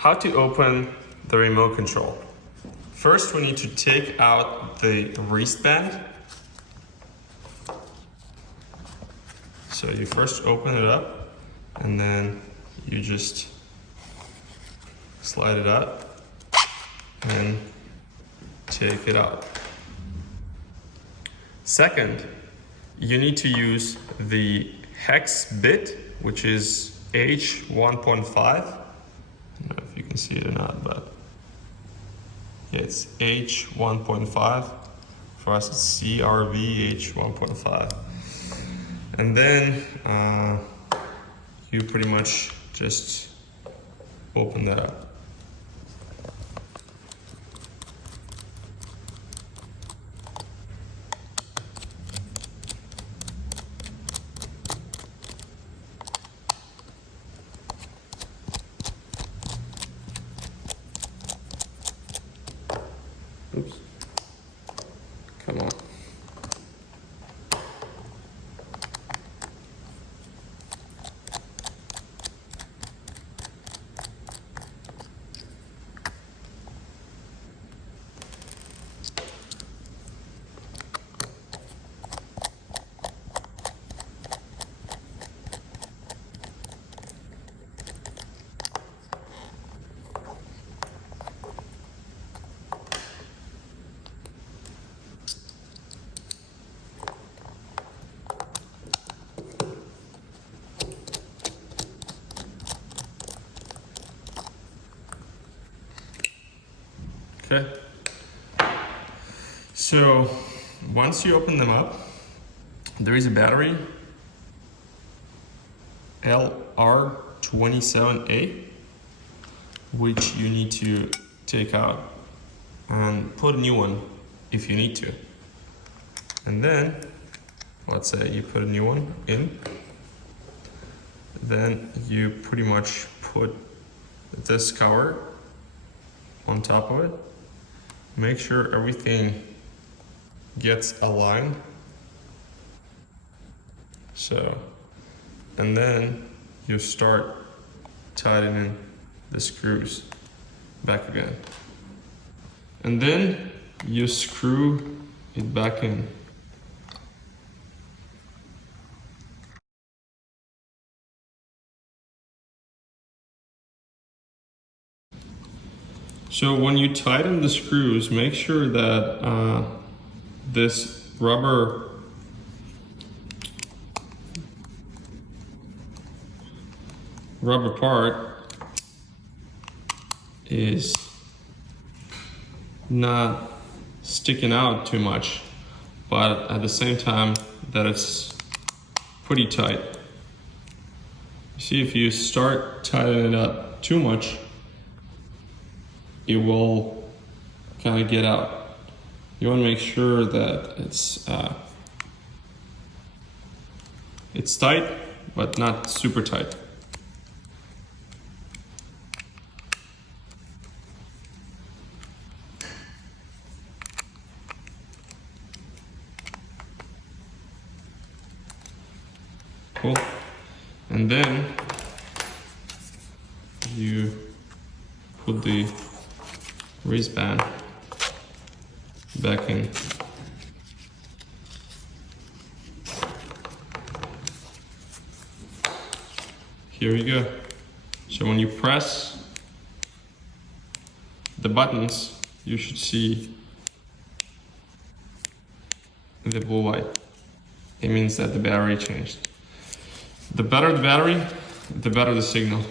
how to open the remote control. First, we need to take out the wristband. So you first open it up and then you just slide it up and take it out. Second, you need to use the hex bit, which is H1.5. I don't know if you can see it or not, but yeah, it's H1.5. For us, it's CRV H1.5. And then you pretty much just open that up. Oops. Come on. Okay, so once you open them up, there is a battery, LR27A, which you need to take out and put a new one if you need to. And then, let's say you put a new one in, then you pretty much put this cover on top of it. Make sure everything gets aligned. So, and then you start tightening the screws back again. And then you screw it back in. So when you tighten the screws, make sure that this rubber part is not sticking out too much, but at the same time that it's pretty tight. See, if you start tightening it up too much, it will kind of get out. You want to make sure that it's tight, but not super tight. Cool. And then you put the wristband back in. Here we go. So when you press the buttons, you should see the blue light. It means that the battery changed. The better the battery, the better the signal.